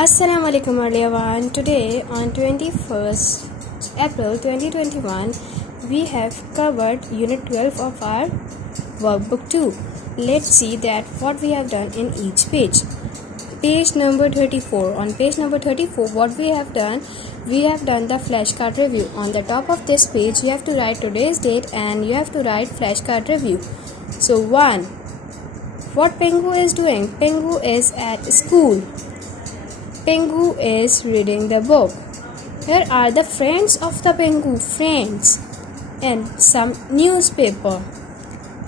Assalamu alaikum everyone. Today on 21st April 2021 we have covered unit 12 of our workbook 2. Let's see that what we have done in each page. Page number 34. On page number 34 what we have done the flashcard review. On the top of this page you have to write today's date and you have to write flashcard review. So 1. What Pengu is doing? Pengu is at school. Pengu is reading the book. Here are the friends of the Pengu, friends, and some newspaper.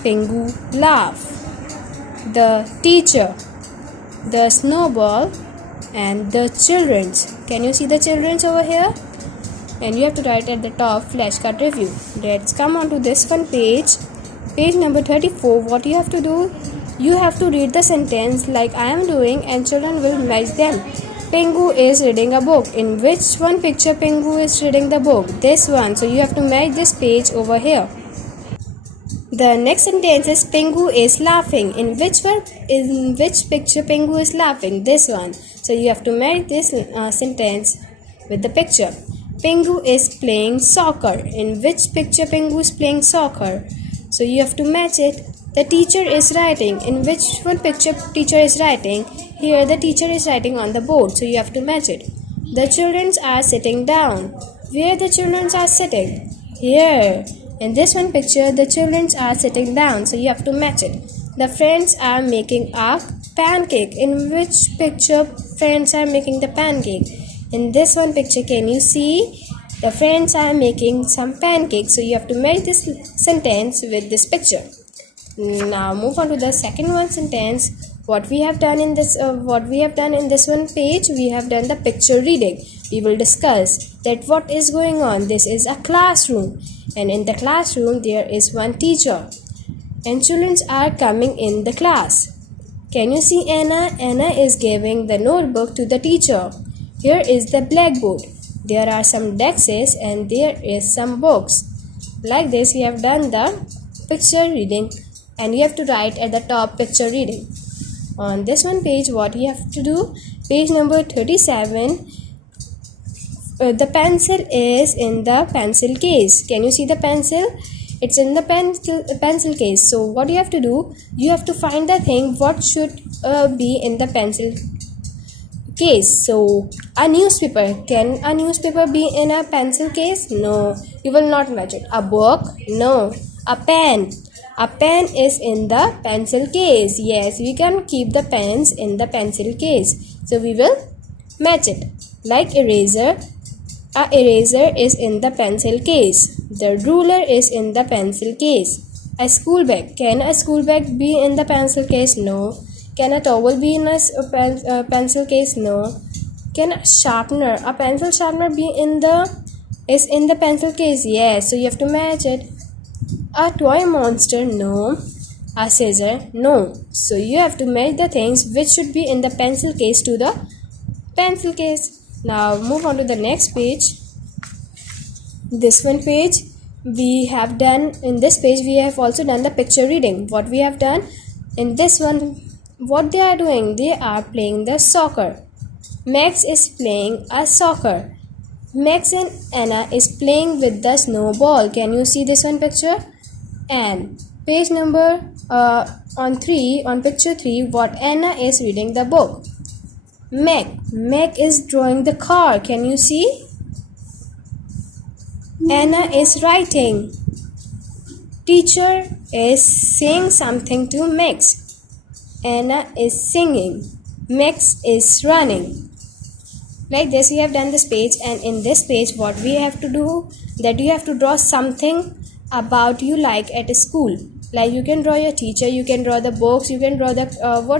Pengu laugh. The teacher, the snowball, and the childrens. Can you see the childrens over here? And you have to write at the top flashcard review. Let's come on to this one page. Page number 34. What you have to do? You have to read the sentence like I am doing and children will match them. Pengu is reading a book. In which one picture Pengu is reading the book? This one. So you have to match this page over here. The next sentence is Pengu is laughing. In which picture Pengu is laughing? This one. So you have to match this sentence with the picture. Pengu is playing soccer. In which picture Pengu is playing soccer? So you have to match it. The teacher is writing. In which one picture teacher is writing? Here the teacher is writing on the board, so you have to match it. The children are sitting down. Where the children are sitting? Here. In this one picture, the children are sitting down, so you have to match it. The friends are making a pancake. In which picture friends are making the pancake? In this one picture, can you see? The friends are making some pancakes, so you have to match this sentence with this picture. Now move on to the second one sentence. What we have done in this one page, we have done the picture reading. We will discuss that what is going on. This is a classroom, and in the classroom there is one teacher, and children are coming in the class. Can you see Anna? Anna is giving the notebook to the teacher. Here is the blackboard. There are some desks and there is some books. Like this, we have done the picture reading, and you have to write at the top picture reading. On this one page, what you have to do, page number 37, the pencil is in the pencil case. Can you see the pencil? It's in the pencil case. So what you have to do, you have to find the thing what should be in the pencil case. So a newspaper. Can a newspaper be in a pencil case? No, you will not match it. A book? No. A pen. A pen is in the pencil case. Yes, we can keep the pens in the pencil case. So we will match it. Like eraser. A eraser is in the pencil case. The ruler is in the pencil case. A school bag. Can a school bag be in the pencil case? No. Can a towel be in a pencil case? No. Can a sharpener, a pencil sharpener be in the pencil case? Yes. So you have to match it. A toy monster? No. A scissor? No. So you have to match the things which should be in the pencil case to the pencil case. Now move on to the next page. This one page we have done. In this page we have also done the picture reading. What we have done in this one, what they are doing, they are playing the soccer. Max is playing a soccer. Max and Anna is playing with the snowball. Can you see this one picture? And page number on picture 3, what Anna is reading the book. Meg is drawing the car. Can you see? Anna is writing. Teacher is saying something to Max. Anna is singing. Max is running. Like this, we have done this page, and in this page what we have to do, that you have to draw something about you like at a school. Like you can draw your teacher, you can draw the books, you can draw the what